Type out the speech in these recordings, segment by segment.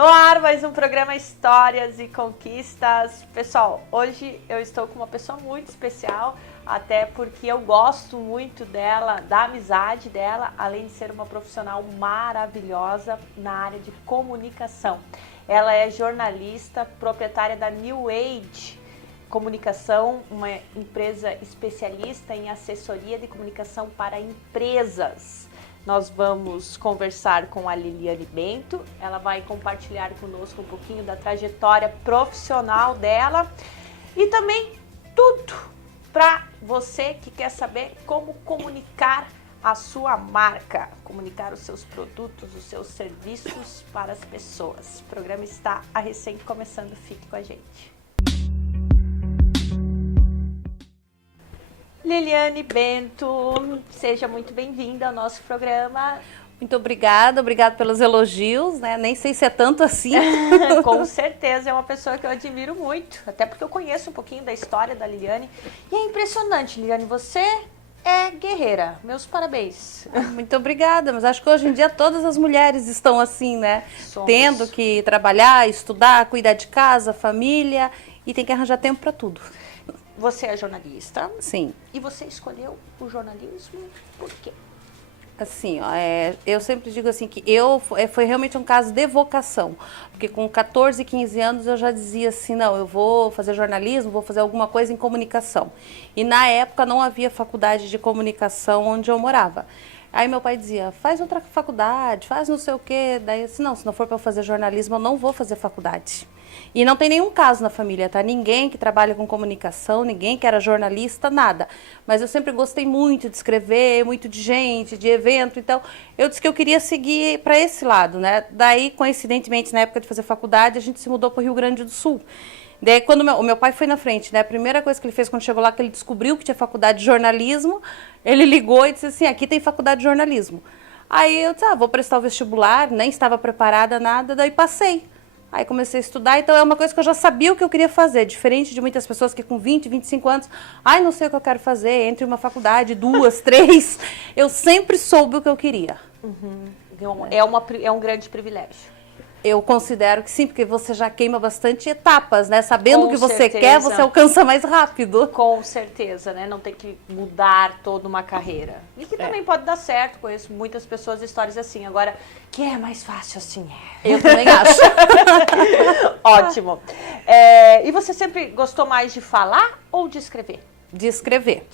No ar, mais um programa Histórias e Conquistas. Pessoal, hoje eu estou com uma pessoa muito especial, até porque eu gosto muito dela, da amizade dela, além de ser uma profissional maravilhosa na área de comunicação. Ela é jornalista, proprietária da New Age Comunicação, uma empresa especialista em assessoria de comunicação para empresas. Nós vamos conversar com a Liliane Bento, ela vai compartilhar conosco um pouquinho da trajetória profissional dela e também tudo para você que quer saber como comunicar a sua marca, comunicar os seus produtos, os seus serviços para as pessoas. O programa está recém começando, fique com a gente. Liliane Bento, seja muito bem-vinda ao nosso programa. Muito obrigada pelos elogios, né? Nem sei se é tanto assim. Com certeza, é uma pessoa que eu admiro muito, até porque eu conheço um pouquinho da história da Liliane. E é impressionante, Liliane, você é guerreira. Meus parabéns. Muito obrigada, mas acho que hoje em dia todas as mulheres estão assim, né? Somos. Tendo que trabalhar, estudar, cuidar de casa, família e tem que arranjar tempo para tudo. Você é jornalista. Sim. E você escolheu o jornalismo por quê? Assim, ó, eu sempre digo assim que foi realmente um caso de vocação, porque com 14, 15 anos eu já dizia assim, não, eu vou fazer jornalismo, vou fazer alguma coisa em comunicação. E na época não havia faculdade de comunicação onde eu morava. Aí meu pai dizia, faz outra faculdade, faz não sei o quê. Daí eu disse, não, se não for para eu fazer jornalismo, eu não vou fazer faculdade. E não tem nenhum caso na família, tá? Ninguém que trabalha com comunicação, ninguém que era jornalista, nada. Mas eu sempre gostei muito de escrever, muito de gente, de evento. Então, eu disse que eu queria seguir para esse lado, né? Daí, coincidentemente, na época de fazer faculdade, a gente se mudou para o Rio Grande do Sul. Daí, quando o meu pai foi na frente, né? A primeira coisa que ele fez quando chegou lá, que ele descobriu que tinha faculdade de jornalismo, ele ligou e disse assim, aqui tem faculdade de jornalismo. Aí eu disse, vou prestar o vestibular, nem estava preparada, nada, daí passei. Aí comecei a estudar, então é uma coisa que eu já sabia o que eu queria fazer, diferente de muitas pessoas que com 20, 25 anos, não sei o que eu quero fazer, entre uma faculdade, 2, 3, eu sempre soube o que eu queria. Uhum. É um grande privilégio. Eu considero que sim, porque você já queima bastante etapas, né? Sabendo o que você certeza. quer, você alcança mais rápido. Com certeza, né? Não tem que mudar toda uma carreira. E que também pode dar certo, conheço muitas pessoas, histórias assim. Agora, que é mais fácil assim. Eu também acho. Ótimo. E você sempre gostou mais de falar ou de escrever? De escrever.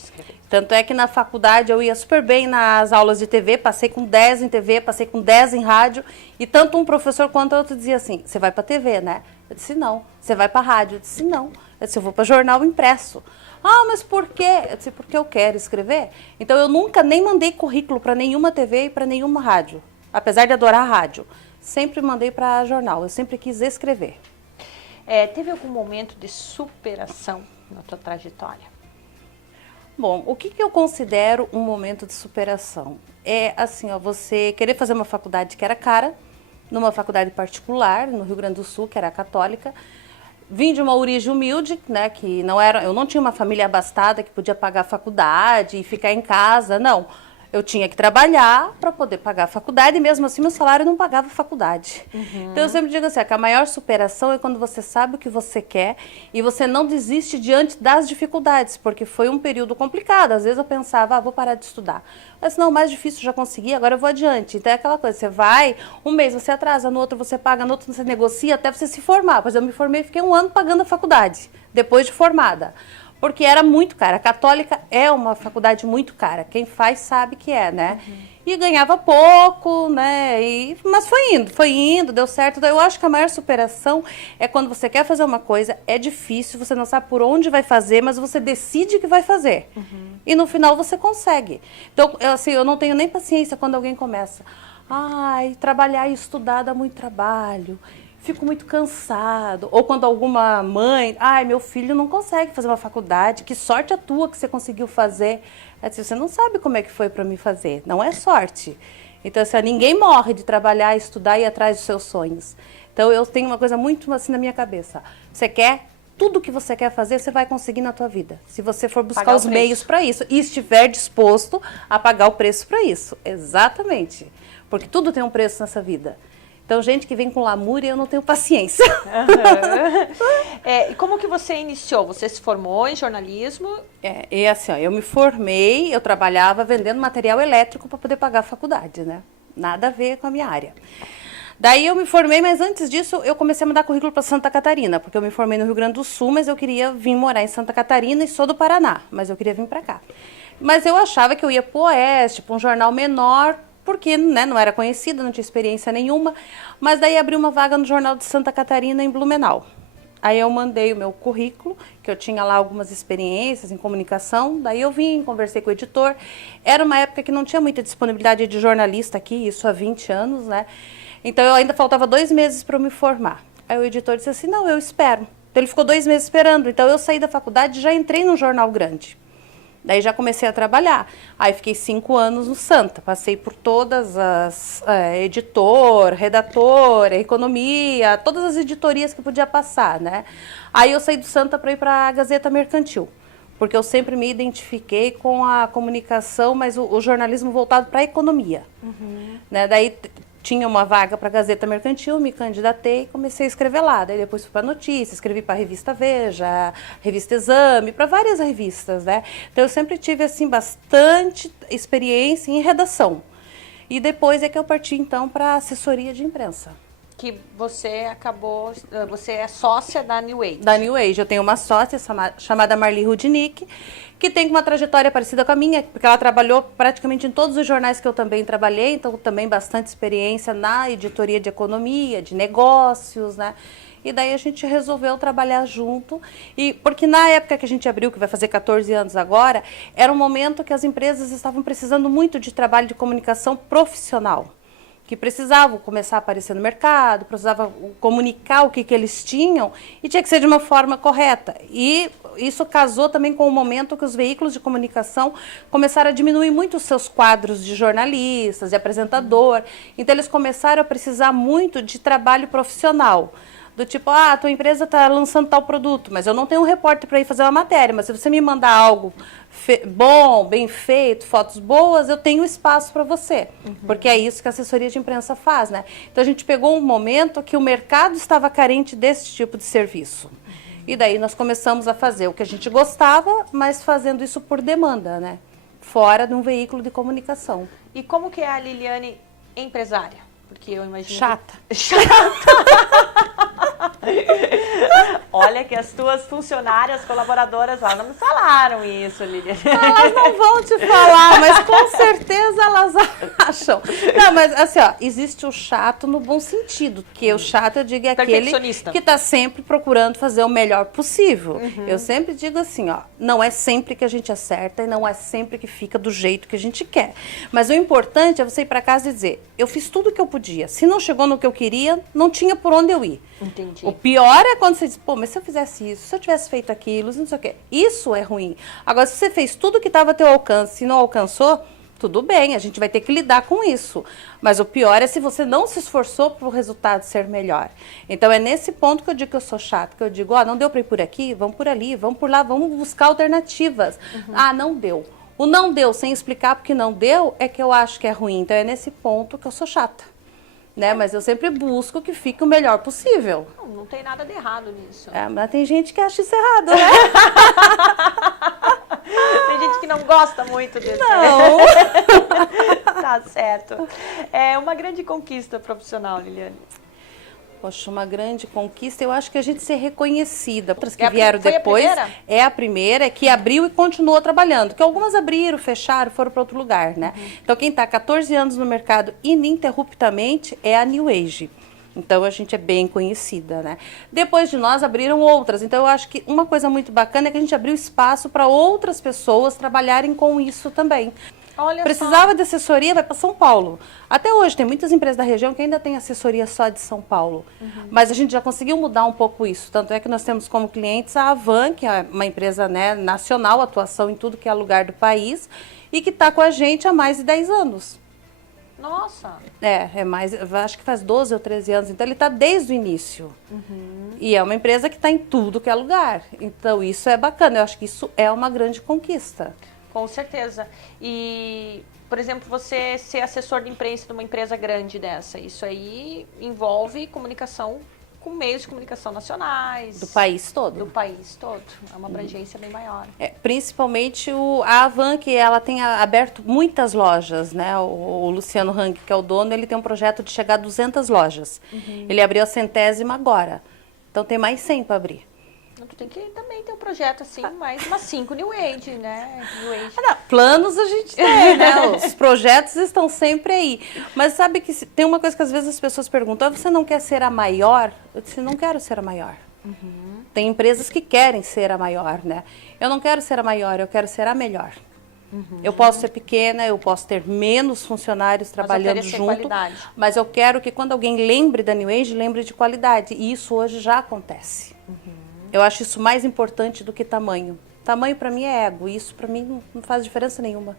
Tanto é que na faculdade eu ia super bem nas aulas de TV, passei com 10 em TV, passei com 10 em rádio, e tanto um professor quanto outro dizia assim, você vai para TV, né? Eu disse, não. Você vai para rádio? Eu disse, não. Eu disse, eu vou para jornal impresso. Mas por quê? Eu disse, porque eu quero escrever. Então eu nunca nem mandei currículo para nenhuma TV e para nenhuma rádio, apesar de adorar a rádio. Sempre mandei para jornal, eu sempre quis escrever. Teve algum momento de superação na tua trajetória? Bom, o que eu considero um momento de superação? É assim, você querer fazer uma faculdade que era cara, numa faculdade particular, no Rio Grande do Sul, que era católica. Vim de uma origem humilde, né, que eu não tinha uma família abastada que podia pagar a faculdade e ficar em casa, não. Eu tinha que trabalhar para poder pagar a faculdade e mesmo assim meu salário não pagava a faculdade. Uhum. Então eu sempre digo assim, que a maior superação é quando você sabe o que você quer e você não desiste diante das dificuldades, porque foi um período complicado. Às vezes eu pensava, vou parar de estudar. Mas não, o mais difícil já consegui, agora eu vou adiante. Então é aquela coisa, você vai, um mês você atrasa, no outro você paga, no outro você negocia até você se formar. Pois eu me formei e fiquei 1 ano pagando a faculdade, depois de formada. Porque era muito cara. A católica é uma faculdade muito cara. Quem faz sabe que é, né? Uhum. E ganhava pouco, né? Mas foi indo, deu certo. Então, eu acho que a maior superação é quando você quer fazer uma coisa, é difícil, você não sabe por onde vai fazer, mas você decide que vai fazer. Uhum. E no final você consegue. Então, eu não tenho nem paciência quando alguém começa. Trabalhar e estudar dá muito trabalho. Fico muito cansado. Ou quando alguma mãe, meu filho não consegue fazer uma faculdade, que sorte a tua que você conseguiu fazer. Você não sabe como é que foi para mim fazer, não é sorte. Então, assim, ninguém morre de trabalhar, estudar e ir atrás dos seus sonhos. Então, eu tenho uma coisa muito assim na minha cabeça. Você quer, tudo que você quer fazer, você vai conseguir na tua vida. Se você for buscar os meios para isso e estiver disposto a pagar o preço para isso. Exatamente. Porque tudo tem um preço nessa vida. Então, gente que vem com lamúria, eu não tenho paciência. E como que você iniciou? Você se formou em jornalismo? E assim, ó, eu me formei, eu trabalhava vendendo material elétrico para poder pagar a faculdade, né? Nada a ver com a minha área. Daí eu me formei, mas antes disso eu comecei a mandar currículo para Santa Catarina, porque eu me formei no Rio Grande do Sul, mas eu queria vir morar em Santa Catarina e sou do Paraná, mas eu queria vir para cá. Mas eu achava que eu ia para o Oeste, para um jornal menor, porque né, não era conhecida, não tinha experiência nenhuma, mas daí abri uma vaga no Jornal de Santa Catarina em Blumenau. Aí eu mandei o meu currículo, que eu tinha lá algumas experiências em comunicação, daí eu vim, conversei com o editor. Era uma época que não tinha muita disponibilidade de jornalista aqui, isso há 20 anos, né? Então eu ainda faltava 2 meses para eu me formar. Aí o editor disse assim, não, eu espero. Então ele ficou 2 meses esperando, então eu saí da faculdade e já entrei num jornal grande. Daí já comecei a trabalhar. Aí fiquei 5 anos no Santa. Passei por todas as... editor, redator, economia, todas as editorias que podia passar, né? Aí eu saí do Santa para ir para a Gazeta Mercantil. Porque eu sempre me identifiquei com a comunicação, mas o jornalismo voltado para a economia. Né? Daí tinha uma vaga para a Gazeta Mercantil, me candidatei e comecei a escrever lá. Daí depois fui para Notícias, escrevi para a Revista Veja, Revista Exame, para várias revistas, né? Então eu sempre tive, assim, bastante experiência em redação. E depois é que eu parti, então, para assessoria de imprensa. Que você acabou, você é sócia da New Age. Da New Age. Eu tenho uma sócia chamada Marli Rudnick, que tem uma trajetória parecida com a minha, porque ela trabalhou praticamente em todos os jornais que eu também trabalhei, então também bastante experiência na editoria de economia, de negócios, né? E daí a gente resolveu trabalhar junto, e porque na época que a gente abriu, que vai fazer 14 anos agora, era um momento que as empresas estavam precisando muito de trabalho de comunicação profissional, que precisavam começar a aparecer no mercado, precisavam comunicar o que eles tinham, e tinha que ser de uma forma correta. E isso casou também com o momento que os veículos de comunicação começaram a diminuir muito os seus quadros de jornalistas, de apresentador. Então eles começaram a precisar muito de trabalho profissional. Do tipo, a tua empresa está lançando tal produto, mas eu não tenho um repórter para ir fazer uma matéria, mas se você me mandar algo bom, bem feito, fotos boas, eu tenho espaço para você. Porque é isso que a assessoria de imprensa faz, né? Então a gente pegou um momento que o mercado estava carente desse tipo de serviço. E daí nós começamos a fazer o que a gente gostava, mas fazendo isso por demanda, né? Fora de um veículo de comunicação. E como que é a Liliane empresária? Porque eu imagino... Chata. Chata! Olha que as tuas funcionárias, colaboradoras lá não me falaram isso, Liliane. Elas não vão te falar, mas com certeza elas acham. Não, mas assim, ó, existe o chato no bom sentido, que o chato, eu digo, é aquele que está sempre procurando fazer o melhor possível. Eu sempre digo assim, ó, não é sempre que a gente acerta e não é sempre que fica do jeito que a gente quer. Mas o importante é você ir para casa e dizer, eu fiz tudo o que eu podia. Se não chegou no que eu queria, não tinha por onde eu ir. Entendi. O pior é quando você diz, pô, mas se eu fizesse isso, se eu tivesse feito aquilo, não sei o quê. Isso é ruim. Agora, se você fez tudo que estava a teu alcance e não alcançou, tudo bem, a gente vai ter que lidar com isso. Mas o pior é se você não se esforçou para o resultado ser melhor. Então, é nesse ponto que eu digo que eu sou chata, que eu digo, ó, não deu para ir por aqui, vamos por ali, vamos por lá, vamos buscar alternativas. Ah, não deu. O não deu sem explicar porque não deu é que eu acho que é ruim. Então, é nesse ponto que eu sou chata. Né? Mas eu sempre busco que fique o melhor possível. Não tem nada de errado nisso. Mas tem gente que acha isso errado, né? Tem gente que não gosta muito disso. Não. Tá certo. É uma grande conquista profissional, Liliane. Poxa, uma grande conquista, eu acho que a gente ser reconhecida. Outras que vieram depois, é a primeira que abriu e continuou trabalhando. Que algumas abriram, fecharam, foram para outro lugar, né? Então, quem está há 14 anos no mercado ininterruptamente é a New Age. Então, a gente é bem conhecida, né? Depois de nós, abriram outras. Então, eu acho que uma coisa muito bacana é que a gente abriu espaço para outras pessoas trabalharem com isso também. Olha Precisava só. de assessoria, vai para São Paulo. Até hoje, tem muitas empresas da região que ainda têm assessoria só de São Paulo. Mas a gente já conseguiu mudar um pouco isso. Tanto é que nós temos como clientes a Avan, que é uma empresa, né, nacional, atuação em tudo que é lugar do país, e que está com a gente há mais de 10 anos. Nossa! É mais, acho que faz 12 ou 13 anos, então ele está desde o início. E é uma empresa que está em tudo que é lugar. Então isso é bacana, eu acho que isso é uma grande conquista. Com certeza. E, por exemplo, você ser assessor de imprensa de uma empresa grande dessa, isso aí envolve comunicação com meios de comunicação nacionais. Do país todo. Do país todo. É uma abrangência bem maior. Principalmente a Avan, que ela tem aberto muitas lojas, né? O Luciano Hang, que é o dono, ele tem um projeto de chegar a 200 lojas. Ele abriu a 100ª agora. Então tem mais 100 para abrir. Tu tem que também ter um projeto assim, mais umas 5 New Age, né? New Age. Planos a gente tem, né? Os projetos estão sempre aí. Mas sabe que tem uma coisa que às vezes as pessoas perguntam, você não quer ser a maior? Eu disse, não quero ser a maior. Tem empresas que querem ser a maior, né? Eu não quero ser a maior, eu quero ser a melhor. Eu posso ser pequena, eu posso ter menos funcionários trabalhando junto, qualidade. Mas eu quero que quando alguém lembre da New Age, lembre de qualidade. E isso hoje já acontece. Eu acho isso mais importante do que tamanho. Tamanho para mim é ego, e isso para mim não faz diferença nenhuma.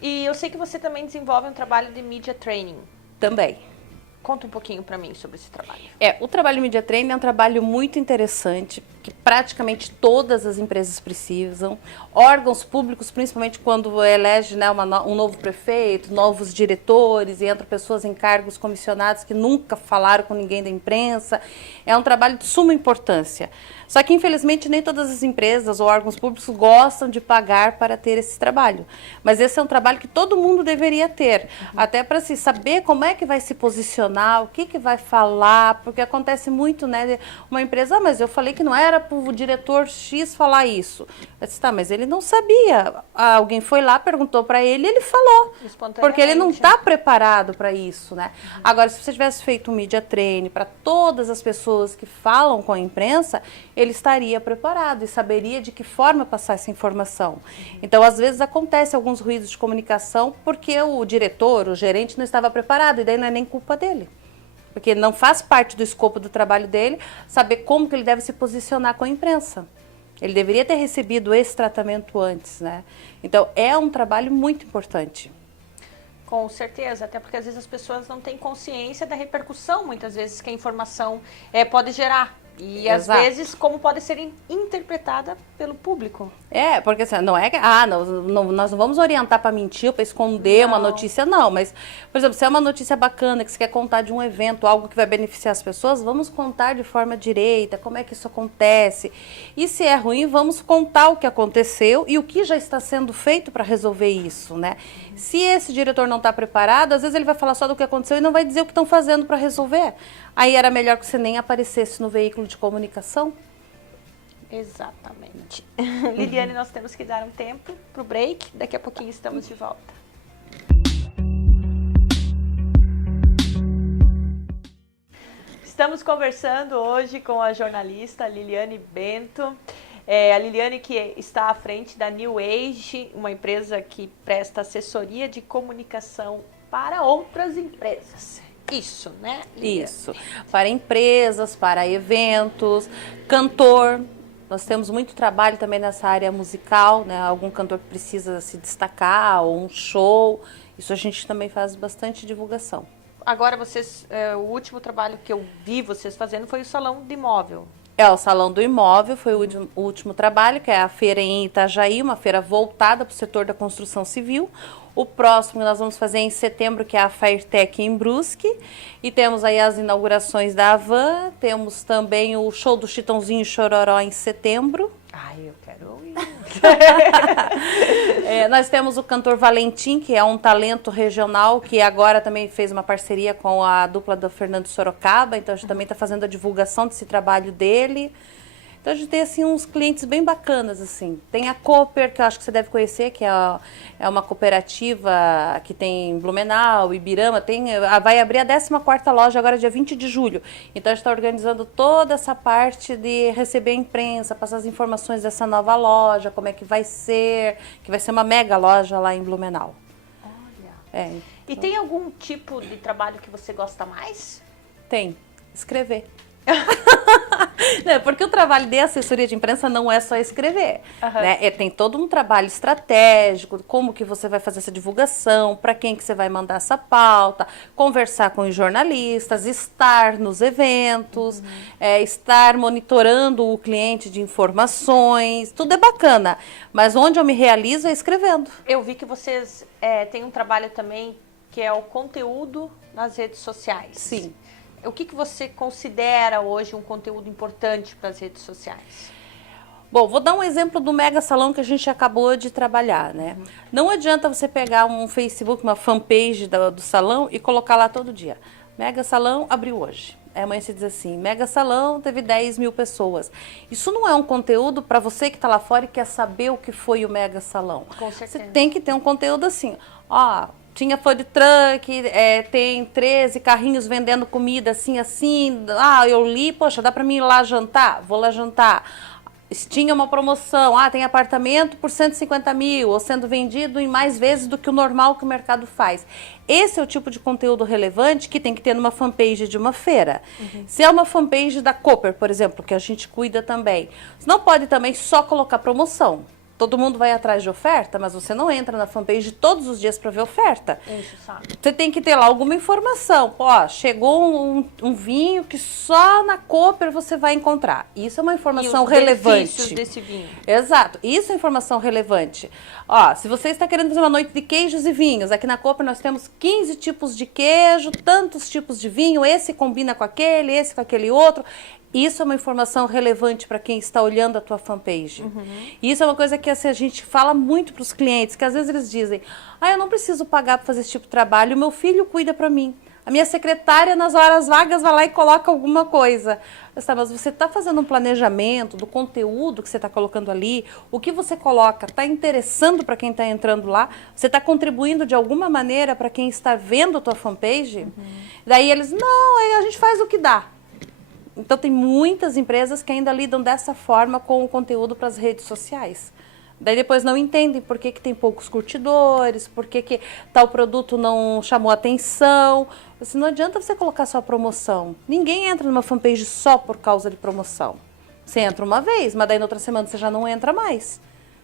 E eu sei que você também desenvolve um trabalho de media training. Também. Conta um pouquinho para mim sobre esse trabalho. O trabalho de media training é um trabalho muito interessante, que praticamente todas as empresas precisam. Órgãos públicos, principalmente quando elege, né, um novo prefeito, novos diretores, e entram pessoas em cargos comissionados que nunca falaram com ninguém da imprensa. É um trabalho de suma importância. Só que, infelizmente, nem todas as empresas ou órgãos públicos gostam de pagar para ter esse trabalho. Mas esse é um trabalho que todo mundo deveria ter, até para se saber como é que vai se posicionar, o que vai falar, porque acontece muito, né? Uma empresa, mas eu falei que não era para o diretor X falar isso. Eu disse, tá, mas ele não sabia. Alguém foi lá, perguntou para ele e ele falou. Porque ele não está preparado para isso, né? Agora, se você tivesse feito um media training para todas as pessoas que falam com a imprensa, ele estaria preparado e saberia de que forma passar essa informação. Então, às vezes, acontece alguns ruídos de comunicação porque o diretor, o gerente não estava preparado, e daí não é nem culpa dele. Porque não faz parte do escopo do trabalho dele saber como que ele deve se posicionar com a imprensa. Ele deveria ter recebido esse tratamento antes, né? Então, é um trabalho muito importante. Com certeza, até porque às vezes as pessoas não têm consciência da repercussão, muitas vezes, que a informação pode gerar. E às vezes, como pode ser interpretada pelo público. Porque assim, não é que nós não vamos orientar para mentir, para esconder uma notícia, não. Mas, por exemplo, se é uma notícia bacana, que você quer contar de um evento, algo que vai beneficiar as pessoas, vamos contar de forma direita, como é que isso acontece. E se é ruim, vamos contar o que aconteceu e o que já está sendo feito para resolver isso, né? Se esse diretor não está preparado, às vezes ele vai falar só do que aconteceu e não vai dizer o que estão fazendo para resolver. Aí era melhor que você nem aparecesse no veículo de comunicação. Exatamente. Liliane, nós temos que dar um tempo para o break. Daqui a pouquinho estamos de volta. Estamos conversando hoje com a jornalista Liliane Bento. A Liliane que está à frente da New Age, uma empresa que presta assessoria de comunicação para outras empresas. Isso, né, Liliane? Isso. Para empresas, para eventos, cantor. Nós temos muito trabalho também nessa área musical, né? Algum cantor que precisa se destacar, ou um show. Isso a gente também faz bastante divulgação. Agora vocês, o último trabalho que eu vi vocês fazendo foi o Salão de Imóvel. O Salão do Imóvel foi o último trabalho, que é a feira em Itajaí, uma feira voltada para o setor da construção civil. O próximo nós vamos fazer em setembro, que é a Firetech em Brusque. E temos aí as inaugurações da Avan, temos também o show do Chitãozinho e Chororó em setembro. Ai, eu quero ir. Nós temos o cantor Valentim, que é um talento regional, que agora também fez uma parceria com a dupla do Fernando Sorocaba, então a gente também está fazendo a divulgação desse trabalho dele. Então a gente tem assim uns clientes bem bacanas assim. Tem a Cooper, que eu acho que você deve conhecer, que é uma cooperativa que tem em Blumenau, Ibirama, vai abrir a 14ª loja agora dia 20 de julho. Então a gente está organizando toda essa parte de receber a imprensa, passar as informações dessa nova loja, como é que vai ser uma mega loja lá em Blumenau. Olha. E tem algum tipo de trabalho que você gosta mais? Tem. Escrever. Né, porque o trabalho de assessoria de imprensa não é só escrever, Aham. né? Tem todo um trabalho estratégico, como que você vai fazer essa divulgação, para quem que você vai mandar essa pauta, conversar com os jornalistas, estar nos eventos, estar monitorando o cliente de informações, tudo é bacana, mas onde eu me realizo é escrevendo. Eu vi que vocês têm um trabalho também que é o conteúdo nas redes sociais. Sim. O que você considera hoje um conteúdo importante para as redes sociais? Bom, vou dar um exemplo do Mega Salão que a gente acabou de trabalhar, né? Não adianta você pegar um Facebook, uma fanpage do salão e colocar lá todo dia. Mega Salão abriu hoje. Aí amanhã você diz assim, Mega Salão teve 10 mil pessoas. Isso não é um conteúdo para você que está lá fora e quer saber o que foi o Mega Salão. Com certeza. Você tem que ter um conteúdo assim, ó... Tinha food truck, tem 13 carrinhos vendendo comida assim, assim. Ah, eu li, poxa, dá pra mim ir lá jantar? Vou lá jantar. Tinha uma promoção, tem apartamento por 150 mil, ou sendo vendido em mais vezes do que o normal que o mercado faz. Esse é o tipo de conteúdo relevante que tem que ter numa fanpage de uma feira. Se é uma fanpage da Cooper, por exemplo, que a gente cuida também, você não pode também só colocar promoção. Todo mundo vai atrás de oferta, mas você não entra na fanpage todos os dias para ver oferta. Isso, sabe? Você tem que ter lá alguma informação. Pô, chegou um vinho que só na Cooper você vai encontrar. Isso é uma informação relevante. Benefícios desse vinho. Exato. Isso é informação relevante. Ó, se você está querendo fazer uma noite de queijos e vinhos, aqui na Cooper nós temos 15 tipos de queijo, tantos tipos de vinho, esse combina com aquele, esse com aquele outro. Isso é uma informação relevante para quem está olhando a tua fanpage. Isso é uma coisa que assim, a gente fala muito para os clientes, que às vezes eles dizem, eu não preciso pagar para fazer esse tipo de trabalho, o meu filho cuida para mim. A minha secretária, nas horas vagas, vai lá e coloca alguma coisa. Mas você está fazendo um planejamento do conteúdo que você está colocando ali, o que você coloca está interessando para quem está entrando lá? Você está contribuindo de alguma maneira para quem está vendo a tua fanpage? Daí eles, não, aí a gente faz o que dá. Então, tem muitas empresas que ainda lidam dessa forma com o conteúdo para as redes sociais. Daí depois não entendem por que tem poucos curtidores, por que tal produto não chamou atenção. Assim, não adianta você colocar só promoção. Ninguém entra numa fanpage só por causa de promoção. Você entra uma vez, mas daí na outra semana você já não entra mais.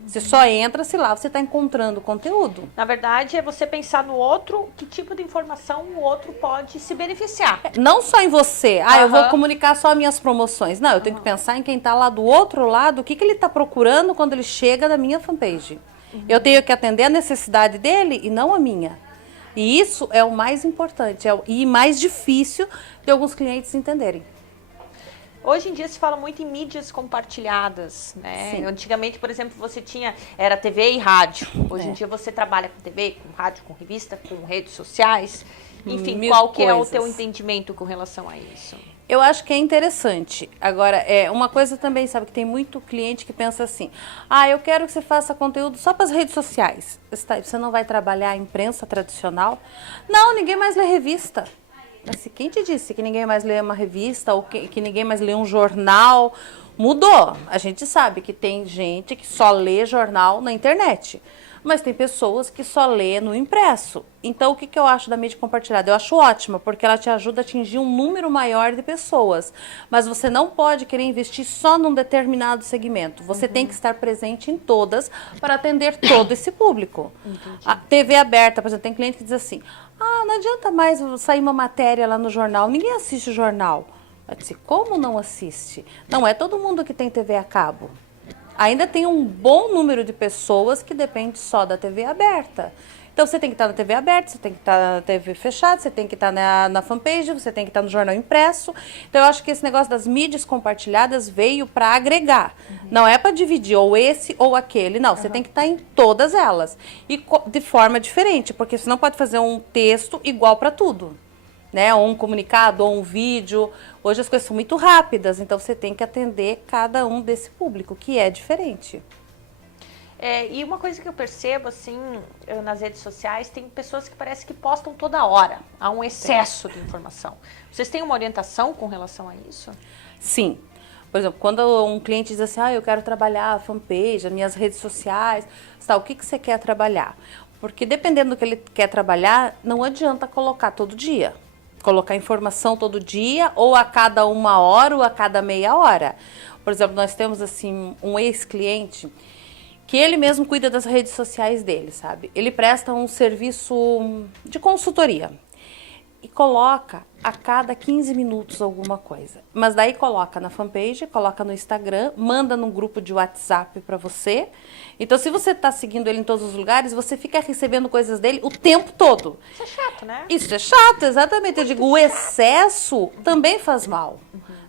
Você só entra se lá você está encontrando conteúdo. Na verdade, é você pensar no outro, que tipo de informação o outro pode se beneficiar. Não só em você, eu vou comunicar só minhas promoções. Não, eu tenho que pensar em quem está lá do outro lado, o que ele está procurando quando ele chega da minha fanpage. Eu tenho que atender a necessidade dele e não a minha. E isso é o mais importante e mais difícil de alguns clientes entenderem. Hoje em dia se fala muito em mídias compartilhadas, né? Sim. Antigamente, por exemplo, era TV e rádio. Hoje em dia você trabalha com TV, com rádio, com revista, com redes sociais. Enfim, qual que é o teu entendimento com relação a isso? Eu acho que é interessante. Agora, uma coisa também, sabe, que tem muito cliente que pensa assim, eu quero que você faça conteúdo só para as redes sociais. Você não vai trabalhar a imprensa tradicional? Não, ninguém mais lê revista. Mas quem te disse que ninguém mais lê uma revista ou que ninguém mais lê um jornal? Mudou. A gente sabe que tem gente que só lê jornal na internet. Mas tem pessoas que só lê no impresso. Então, o que eu acho da mídia compartilhada? Eu acho ótima, porque ela te ajuda a atingir um número maior de pessoas. Mas você não pode querer investir só num determinado segmento. Você tem que estar presente em todas para atender todo esse público. A TV aberta, por exemplo, tem cliente que diz assim, não adianta mais sair uma matéria lá no jornal, ninguém assiste o jornal. Eu disse, como não assiste? Não é todo mundo que tem TV a cabo. Ainda tem um bom número de pessoas que depende só da TV aberta. Então, você tem que estar na TV aberta, você tem que estar na TV fechada, você tem que estar na fanpage, você tem que estar no jornal impresso. Então, eu acho que esse negócio das mídias compartilhadas veio para agregar. Não é para dividir ou esse ou aquele. Não, você tem que estar em todas elas. E de forma diferente, porque você não pode fazer um texto igual para tudo. Né? Ou um comunicado, ou um vídeo. Hoje as coisas são muito rápidas, então você tem que atender cada um desse público, que é diferente. E uma coisa que eu percebo, assim, nas redes sociais, tem pessoas que parece que postam toda hora. Há um excesso de informação. Vocês têm uma orientação com relação a isso? Sim. Por exemplo, quando um cliente diz assim, eu quero trabalhar a fanpage, as minhas redes sociais, o que você quer trabalhar? Porque dependendo do que ele quer trabalhar, não adianta colocar todo dia. colocar informação todo dia, ou a cada 1 hora, ou a cada meia hora. Por exemplo, nós temos assim um ex-cliente que ele mesmo cuida das redes sociais dele, sabe? Ele presta um serviço de consultoria e coloca a cada 15 minutos alguma coisa. Mas daí coloca na fanpage, coloca no Instagram, manda num grupo de WhatsApp para você. Então, se você está seguindo ele em todos os lugares, você fica recebendo coisas dele o tempo todo. Isso é chato, né? Isso é chato, exatamente. Eu digo, o excesso também faz mal.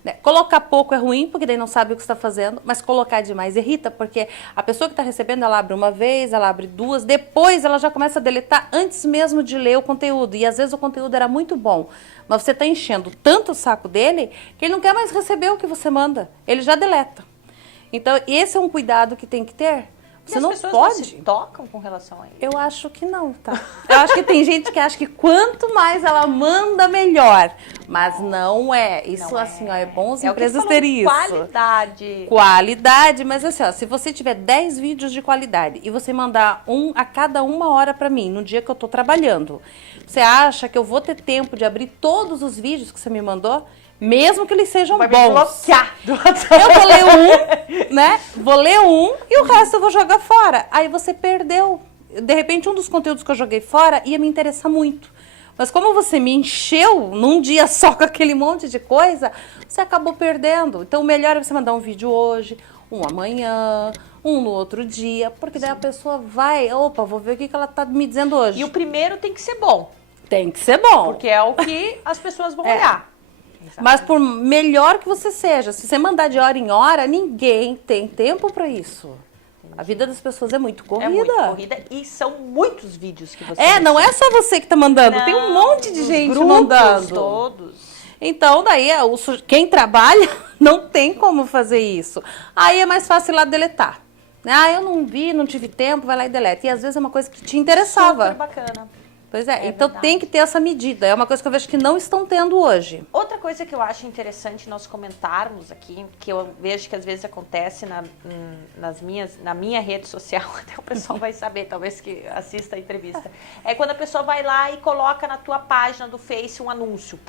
Né? Colocar pouco é ruim, porque daí não sabe o que está fazendo, mas colocar demais irrita, porque a pessoa que está recebendo, ela abre uma vez, ela abre duas, depois ela já começa a deletar antes mesmo de ler o conteúdo. E às vezes o conteúdo era muito bom, mas você está enchendo tanto o saco dele que ele não quer mais receber o que você manda. Ele já deleta. Então, esse é um cuidado que tem que ter. Você não pode. Não se tocam com relação a isso? Eu acho que não, tá? Eu acho que tem gente que acha que quanto mais ela manda, melhor. Mas não é. Isso, Não assim, ó, é bom as É empresas terem isso. qualidade. Qualidade, mas assim, ó, se você tiver 10 vídeos de qualidade e você mandar um a cada 1 hora pra mim, no dia que eu tô trabalhando, você acha que eu vou ter tempo de abrir todos os vídeos que você me mandou? Mesmo que eles sejam Vai me bons. bloquear. Eu vou ler um, né? Vou ler um e o resto eu vou jogar fora. Aí você perdeu. De repente, um dos conteúdos que eu joguei fora ia me interessar muito. Mas como você me encheu num dia só com aquele monte de coisa, você acabou perdendo. Então, o melhor é você mandar um vídeo hoje, um amanhã, um no outro dia, porque daí a pessoa vai, opa, vou ver o que ela tá me dizendo hoje. E o primeiro tem que ser bom, Tem que ser bom. porque é o que as pessoas vão olhar. Mas por melhor que você seja, se você mandar de hora em hora, ninguém tem tempo para isso. A vida das pessoas é muito corrida. É muito corrida e são muitos vídeos que você não é só você que tá mandando, tem um monte de gente grupos, mandando. Todos. Então, daí, quem trabalha não tem como fazer isso. Aí é mais fácil ir lá deletar. Ah, eu não vi, não tive tempo, vai lá e deleta. E às vezes é uma coisa que te interessava. Super bacana. Pois é, É então verdade. tem que ter essa medida. É uma coisa que eu vejo que não estão tendo hoje. Outra coisa que eu acho interessante nós comentarmos aqui, que eu vejo que às vezes acontece na minha rede social, até o pessoal vai saber, talvez que assista a entrevista, é quando a pessoa vai lá e coloca na tua página do Face um anúncio,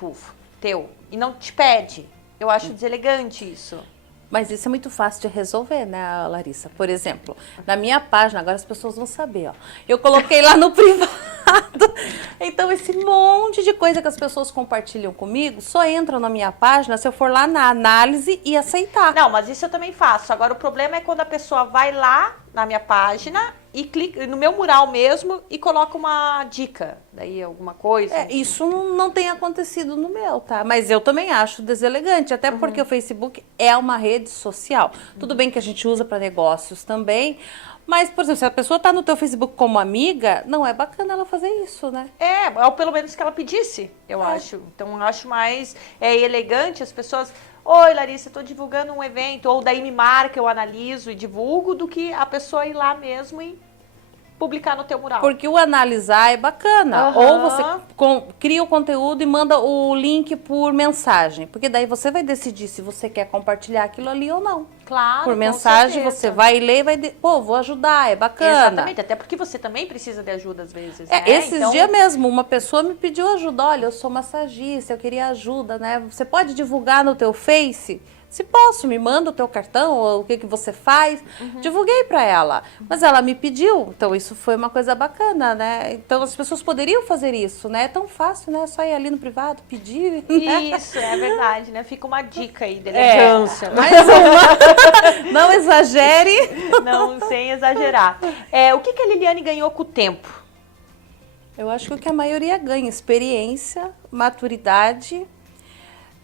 teu, e não te pede. Eu acho deselegante isso. Mas isso é muito fácil de resolver, né, Larissa? Por exemplo, na minha página, agora as pessoas vão saber, ó. Eu coloquei lá no privado. Então, esse monte de coisa que as pessoas compartilham comigo só entra na minha página se eu for lá na análise e aceitar. Não, mas isso eu também faço. Agora, o problema é quando a pessoa vai lá na minha página e clica no meu mural mesmo e coloca uma dica, daí alguma coisa. Isso não tem acontecido no meu, tá? Mas eu também acho deselegante, até porque o Facebook é uma rede social. Tudo bem que a gente usa para negócios também, mas, por exemplo, se a pessoa tá no teu Facebook como amiga, não é bacana ela fazer isso, né? Ou pelo menos que ela pedisse, eu acho. Então, eu acho mais elegante as pessoas... Oi, Larissa, estou divulgando um evento. Ou daí me marca, eu analiso e divulgo, do que a pessoa ir lá mesmo e publicar no teu mural. Porque o analisar é bacana. Ou você cria o conteúdo e manda o link por mensagem. Porque daí você vai decidir se você quer compartilhar aquilo ali ou não. Claro, por com mensagem, certeza. você vai ler e vai... vou ajudar, é bacana. Exatamente, até porque você também precisa de ajuda às vezes, né? Esses dias mesmo, uma pessoa me pediu ajuda. Olha, eu sou massagista, eu queria ajuda, né? Você pode divulgar no teu Face? Se posso, me manda o teu cartão, ou o que você faz. Divulguei para ela. Mas ela me pediu, então isso foi uma coisa bacana, né? Então as pessoas poderiam fazer isso, né? É tão fácil, né? É só ir ali no privado, pedir. Isso, é verdade, né? Fica uma dica aí de elegância. Mais uma. Não exagere. Não, sem exagerar. O que a Liliane ganhou com o tempo? Eu acho que o que a maioria ganha, experiência, maturidade.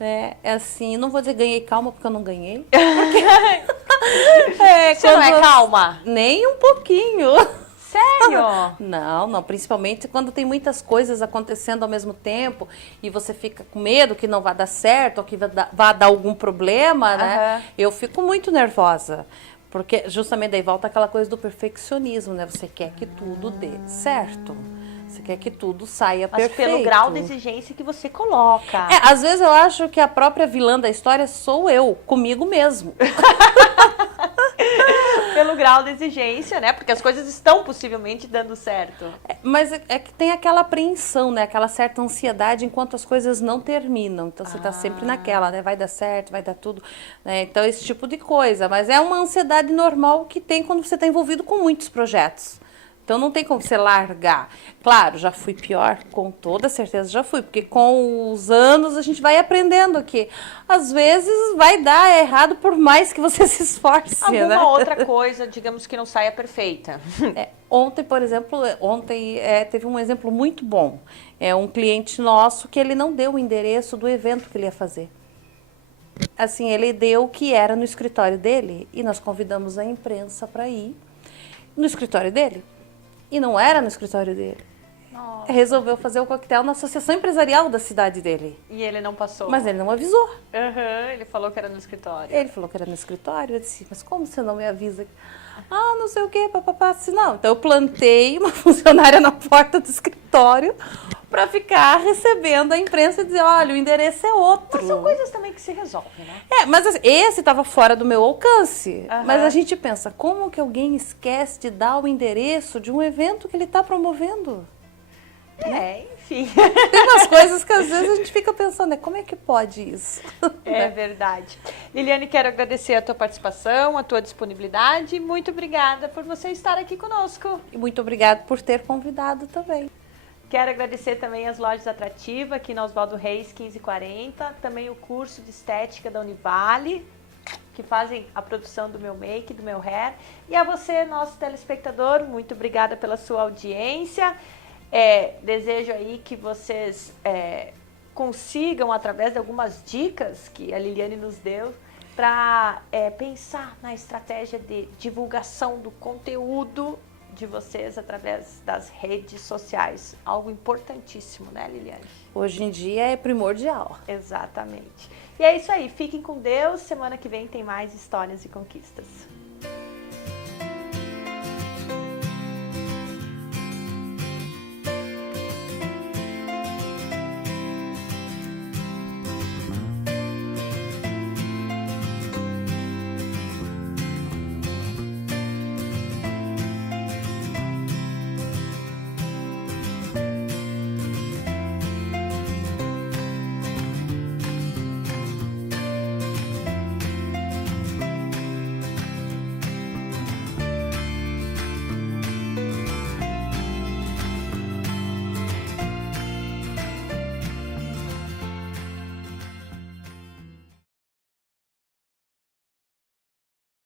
É assim, não vou dizer ganhei calma, porque eu não ganhei. Você não é calma? Nem um pouquinho. Sério? Não, principalmente quando tem muitas coisas acontecendo ao mesmo tempo e você fica com medo que não vai dar certo ou que vai dar algum problema, né? Eu fico muito nervosa. Porque justamente daí volta aquela coisa do perfeccionismo, né? Você quer que tudo dê certo. Você quer que tudo saia perfeito. Mas pelo grau de exigência que você coloca. Às vezes eu acho que a própria vilã da história sou eu, comigo mesmo. Pelo grau de exigência, né? Porque as coisas estão possivelmente dando certo. Mas é que tem aquela apreensão, né? Aquela certa ansiedade enquanto as coisas não terminam. Então você tá sempre naquela, né? Vai dar certo, vai dar tudo, né? Então esse tipo de coisa. Mas é uma ansiedade normal que tem quando você está envolvido com muitos projetos. Então não tem como você largar. Claro, já fui pior, com toda certeza já fui, porque com os anos a gente vai aprendendo que às vezes vai dar errado por mais que você se esforce. Alguma né? outra coisa, digamos que não saia perfeita. Ontem, por exemplo, teve um exemplo muito bom. É um cliente nosso que ele não deu o endereço do evento que ele ia fazer. Assim, ele deu o que era no escritório dele e nós convidamos a imprensa para ir no escritório dele. E não era no escritório dele. Nossa. Resolveu fazer o coquetel na associação empresarial da cidade dele. E ele não passou. Mas ele não avisou. Ele falou que era no escritório. Ele falou que era no escritório. Eu disse, mas como você não me avisa? Ah, não sei o quê, papapá. Assim, não. Então eu plantei uma funcionária na porta do escritório para ficar recebendo a imprensa e dizer, olha, o endereço é outro. Mas são coisas também que se resolvem, né? Mas assim, esse estava fora do meu alcance. Mas a gente pensa, como que alguém esquece de dar o endereço de um evento que ele está promovendo? Enfim. Tem umas coisas que às vezes a gente fica pensando, como é que pode isso? É verdade. Liliane, quero agradecer a tua participação, a tua disponibilidade. Muito obrigada por você estar aqui conosco. E muito obrigada por ter convidado também. Quero agradecer também as lojas Atrativa, aqui na Oswaldo Reis 1540, também o curso de estética da Univale, que fazem a produção do meu make, do meu hair. E a você, nosso telespectador, muito obrigada pela sua audiência. Desejo aí que vocês consigam, através de algumas dicas que a Liliane nos deu, para pensar na estratégia de divulgação do conteúdo de vocês através das redes sociais. Algo importantíssimo, né, Liliane? Hoje em dia é primordial. Exatamente. E é isso aí. Fiquem com Deus. Semana que vem tem mais histórias e conquistas.